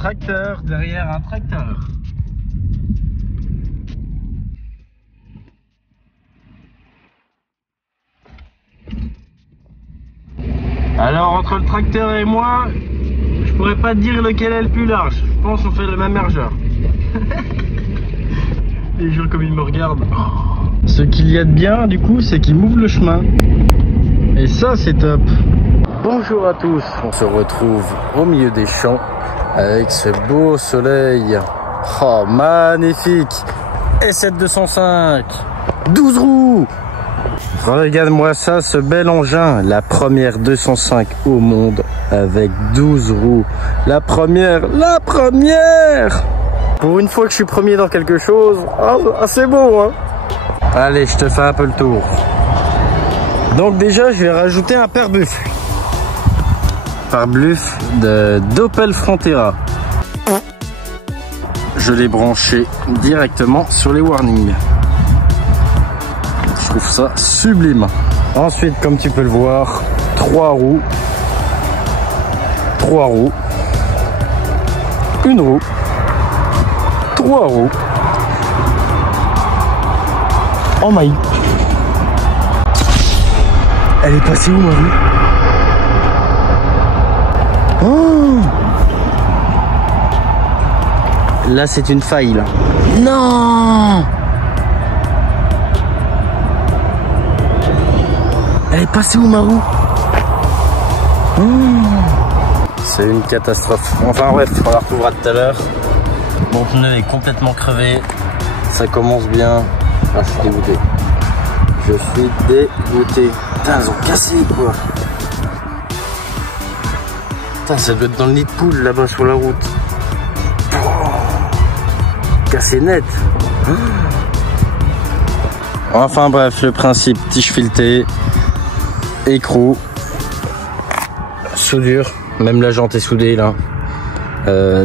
tracteur derrière un tracteur. Alors entre le tracteur et moi, je pourrais pas te dire lequel est le plus large. Je pense qu'on fait le même largeur. Les gens comme ils me regardent. Ce qu'il y a de bien du coup, c'est qu'ils m'ouvrent le chemin. Et ça c'est top. Bonjour à tous, on se retrouve au milieu des champs avec ce beau soleil. Oh magnifique. S7 12 roues. Regarde-moi ça, ce bel engin, la première 205 au monde avec 12 roues. La première. Pour une fois que je suis premier dans quelque chose, c'est beau hein. Allez, je te fais un peu le tour. Donc déjà, je vais rajouter un pare-buffle. Pare-buffle d'Opel Frontera. Je l'ai branché directement sur les warnings. Je trouve ça sublime. Ensuite, comme tu peux le voir, 3 roues, une roue, 3 roues. Oh my! Elle est passée où ma roue? Oh! Là c'est une faille là. Non! Elle est passée où ma roue? Oh. C'est une catastrophe. Enfin bref, on la retrouvera tout à l'heure. Mon pneu est complètement crevé. Ça commence bien. Ah, je suis dégoûté. Je suis dégoûté. Putain, ils ont cassé quoi. Putain, ça doit être dans le nid de poule là-bas sur la route. Oh. Cassé net. Oh. Enfin bref, le principe, tige filetée, écrou, soudure, même la jante est soudée là.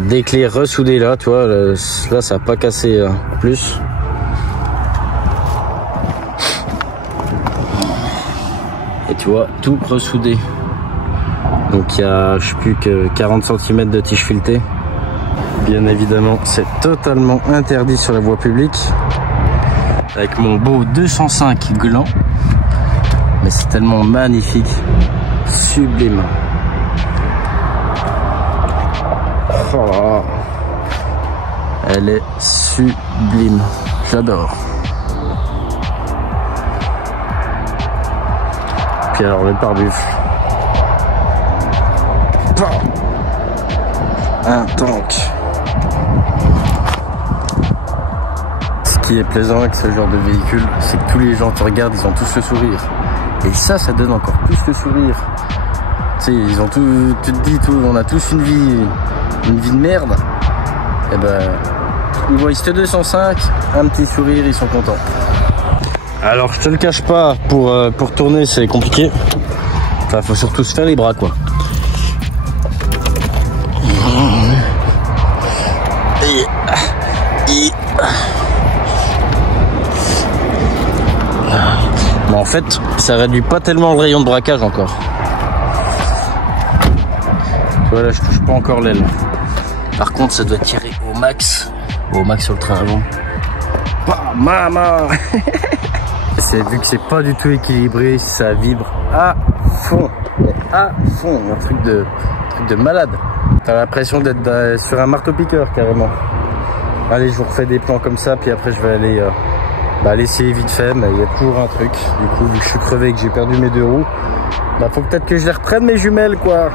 Des clés ressoudées là, tu vois, là ça n'a pas cassé plus. Et tu vois, tout ressoudé. Donc il y a, je sais plus, que 40 cm de tige filetée. Bien évidemment, c'est totalement interdit sur la voie publique. Avec mon beau 205 gland. Mais c'est tellement magnifique. Sublime. Oh, elle est sublime. J'adore. Puis alors le pare-buffle. Un tank. Ce qui est plaisant avec ce genre de véhicule, c'est que tous les gens te regardent, ils ont tous le sourire. Et ça donne encore plus le sourire. Tu sais, ils ont tout, tu te dis, on a tous une vie de merde. Et ben, ils voient ce 205, un petit sourire, ils sont contents. Alors, je te le cache pas, pour tourner, c'est compliqué. Enfin, faut surtout se faire les bras, quoi. Mais en fait, ça réduit pas tellement le rayon de braquage encore. Voilà, je touche pas encore l'aile. Par contre, ça doit tirer au max sur le train avant. Maman. Vu que c'est pas du tout équilibré, ça vibre à fond, un truc de malade. T'as l'impression d'être sur un marteau-piqueur carrément. Allez, je vous refais des plans comme ça, puis après je vais aller essayer vite fait, mais il y a toujours un truc. Du coup, vu que je suis crevé et que j'ai perdu mes 2 roues, faut peut-être que je les reprenne mes jumelles quoi.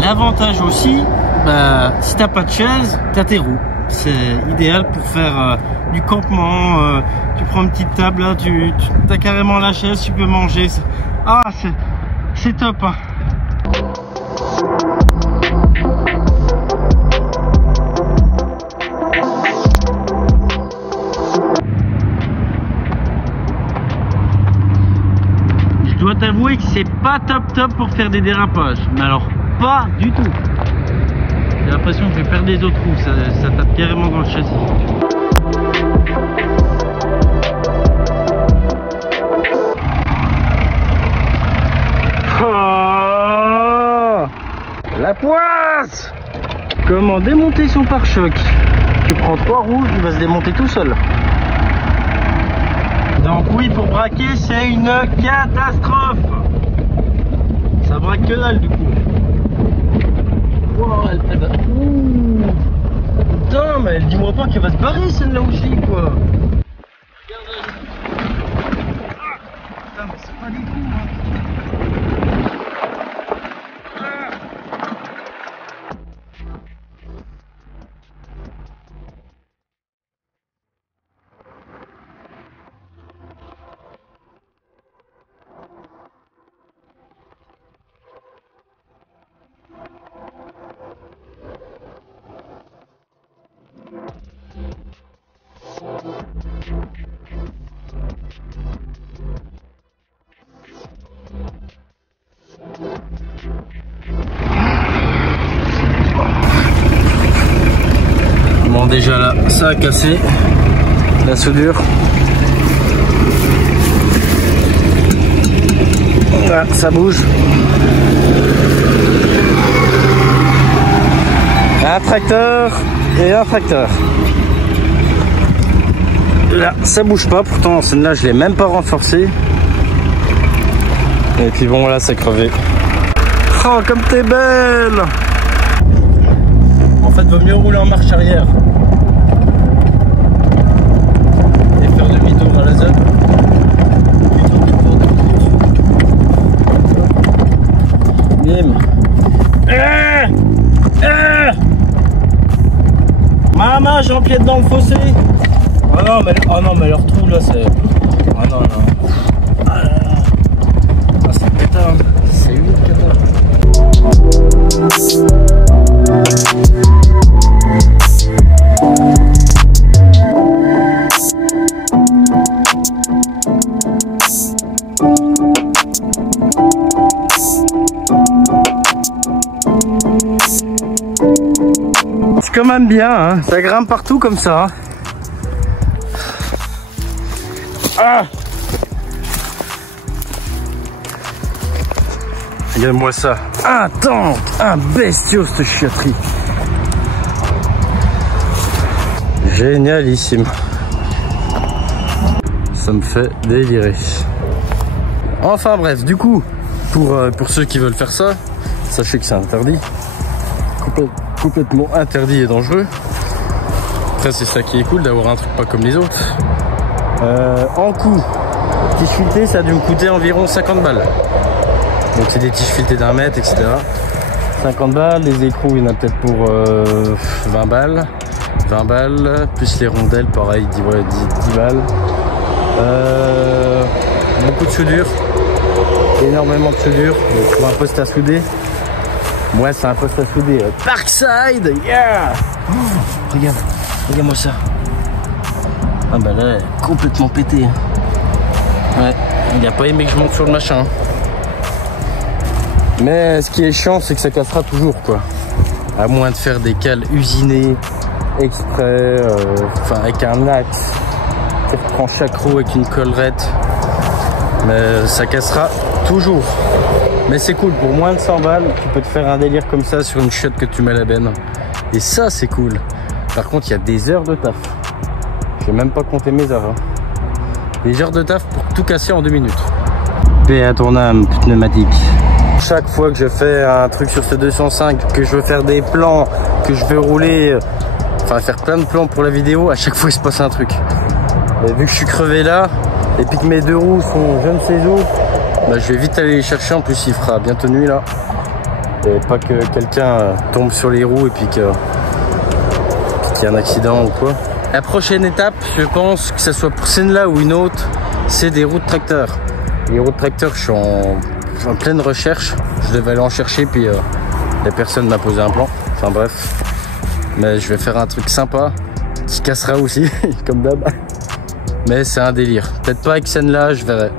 L'avantage aussi, si t'as pas de chaise, t'as tes roues. c'est idéal pour faire du campement. Tu prends une petite table là, tu as carrément la chaise, tu peux manger. Ah, c'est top, hein. Je dois t'avouer que c'est pas top pour faire des dérapages, mais alors pas du tout. J'ai l'impression que je vais perdre les autres roues, ça tape carrément dans le châssis. Oh, la poisse! Comment démonter son pare-choc? Tu prends 3 roues, il va se démonter tout seul. Donc oui, pour braquer, c'est une catastrophe. Ça braque que dalle du coup. Wow, elle va... Ouh. Putain, mais dis-moi pas qu'elle va se barrer celle-là aussi, quoi. Regarde là. Ah, putain, mais c'est pas des coups, hein. Bon, déjà là, ça a cassé la soudure. Là, ça bouge. Un tracteur et un tracteur. Là, ça bouge pas. Pourtant, celle-là, je l'ai même pas renforcé. Et puis bon, là, c'est crevé. Oh, comme t'es belle! En fait, vaut mieux rouler en marche arrière et faire demi-tour à la zone. Bim! Maman, j'empiète dans le fossé. Oh non, mais leur trou là, c'est... Oh non, non. Ah là là. Ah, c'est putain. C'est une catastrophe. C'est quand même bien, hein. Ça grimpe partout comme ça. Hein. Ah, regarde-moi ça. Un tank, un bestiau cette chioterie. Génialissime. Ça me fait délirer. Enfin bref, du coup, pour ceux qui veulent faire ça, sachez que c'est interdit. Complètement interdit et dangereux. Après, c'est ça qui est cool d'avoir un truc pas comme les autres. En coût, tige filetée, ça a dû me coûter environ 50 balles. Donc c'est des tiges filetées d'1 mètre, etc. 50 balles, les écrous, il y en a peut-être pour 20 balles. 20 balles, plus les rondelles, pareil, 10 balles. Beaucoup de soudure, énormément de soudure. Donc pour un poste à souder, ouais, c'est un poste à souder. Parkside, yeah! Oh, regarde-moi ça. Ah bah là, complètement pété. Ouais, il a pas aimé que je monte sur le machin. Mais ce qui est chiant, c'est que ça cassera toujours, quoi. À moins de faire des cales usinées, exprès, enfin avec un axe. Tu reprends chaque roue avec une collerette. Mais ça cassera toujours. Mais c'est cool, pour moins de 100 balles, tu peux te faire un délire comme ça sur une chiotte que tu mets à la benne. Et ça, c'est cool. Par contre, il y a des heures de taf. J'ai même pas compté mes heures. Hein. Des heures de taf pour tout casser en 2 minutes. Paix à ton âme, pneumatique. Chaque fois que je fais un truc sur ce 205, que je veux faire des plans, que je veux rouler, enfin faire plein de plans pour la vidéo, à chaque fois il se passe un truc. Et vu que je suis crevé là, et puis que mes 2 roues sont je ne sais où, bah, je vais vite aller les chercher. En plus il fera bientôt nuit là. Et pas que quelqu'un tombe sur les roues et puis que qu'il y a un accident ou quoi. La prochaine étape, je pense que ce soit pour celle-là ou une autre, c'est des roues de tracteur. Les roues de tracteur, je suis en pleine recherche. Je devais aller en chercher, puis la personne m'a posé un plan. Enfin bref, mais je vais faire un truc sympa qui cassera aussi, comme d'hab. Mais c'est un délire. Peut-être pas avec celle-là, je verrai.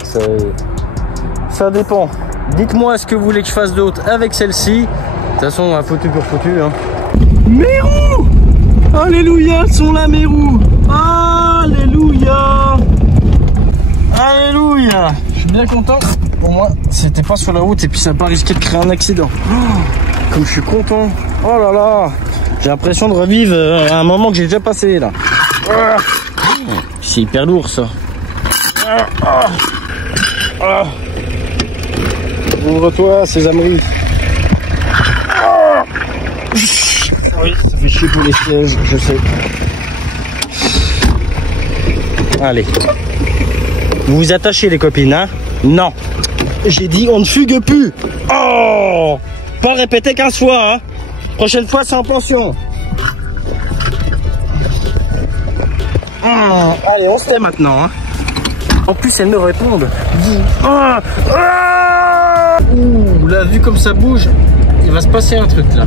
Ça dépend. Dites-moi ce que vous voulez que je fasse d'autre avec celle-ci. De toute façon, un foutu pour foutu. Hein. Mes roues! Alléluia, elles sont là mes roues! Alléluia! Alléluia! Je suis bien content. Pour moi, c'était pas sur la route et puis ça n'a pas risqué de créer un accident. Comme je suis content. Oh là là! J'ai l'impression de revivre un moment que j'ai déjà passé là. C'est hyper lourd ça. Ouvre-toi, Sésamerie. Oui, ça fait chier pour les sièges, je sais. Allez. Vous vous attachez les copines, hein? Non. J'ai dit on ne fugue plus. Oh! Pas répéter 15 fois, hein? Prochaine fois, c'est en pension. Allez, on se tait maintenant, hein? En plus, elles me répondent. Ouh, là, vu comme ça bouge, il va se passer un truc là.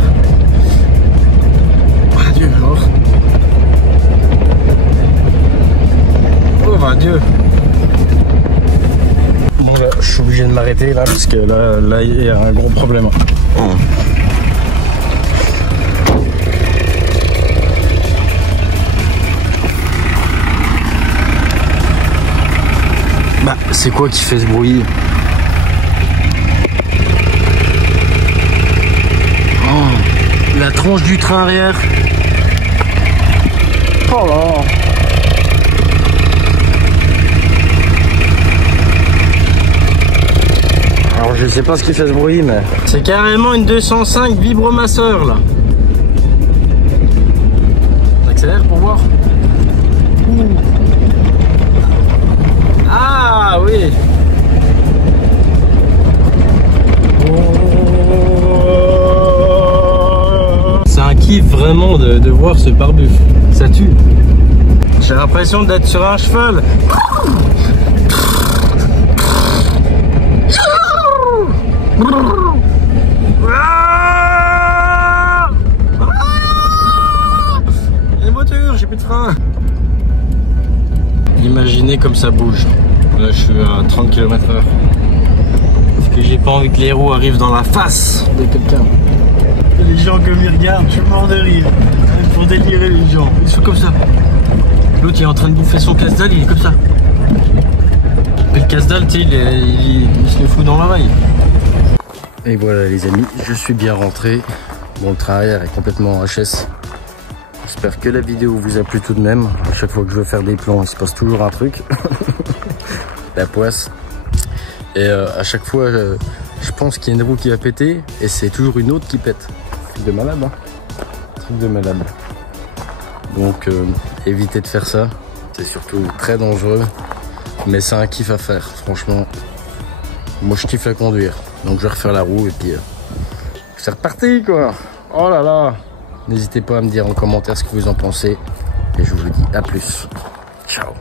Adieu, alors. Oh, bah, adieu. Bon, là, je suis obligé de m'arrêter là, parce que là, il y a un gros problème. Bah, c'est quoi qui fait ce bruit? Oh, la tronche du train arrière. Oh là. Alors je sais pas ce qui fait ce bruit, mais c'est carrément une 205 vibromasseur là. On accélère pour voir. Ah oui. C'est un kiff vraiment de voir ce pare-buf. Ça tue. J'ai l'impression d'être sur un cheval. Les voitures, j'ai plus de frein. Imaginez comme ça bouge. Là je suis à 30 km/h. Parce que j'ai pas envie que les roues arrivent dans la face de quelqu'un. Les gens comme ils regardent, je suis mort de rire. Pour délirer les gens. Ils sont comme ça. L'autre il est en train de bouffer son casse-dalle, il est comme ça. Et le casse-dalle, tu sais, il se le fout dans l'oreille. Et voilà les amis, je suis bien rentré. Bon, le train arrière est complètement en HS. J'espère que la vidéo vous a plu tout de même. À chaque fois que je veux faire des plans, il se passe toujours un truc. La poisse. Et à chaque fois, je pense qu'il y a une roue qui va péter et c'est toujours une autre qui pète. Truc de malade, hein. Truc de malade. Donc évitez de faire ça. C'est surtout très dangereux. Mais c'est un kiff à faire, franchement. Moi je kiffe la conduire. Donc je vais refaire la roue et puis c'est reparti quoi. Oh là là. N'hésitez pas à me dire en commentaire ce que vous en pensez. Et je vous dis à plus. Ciao.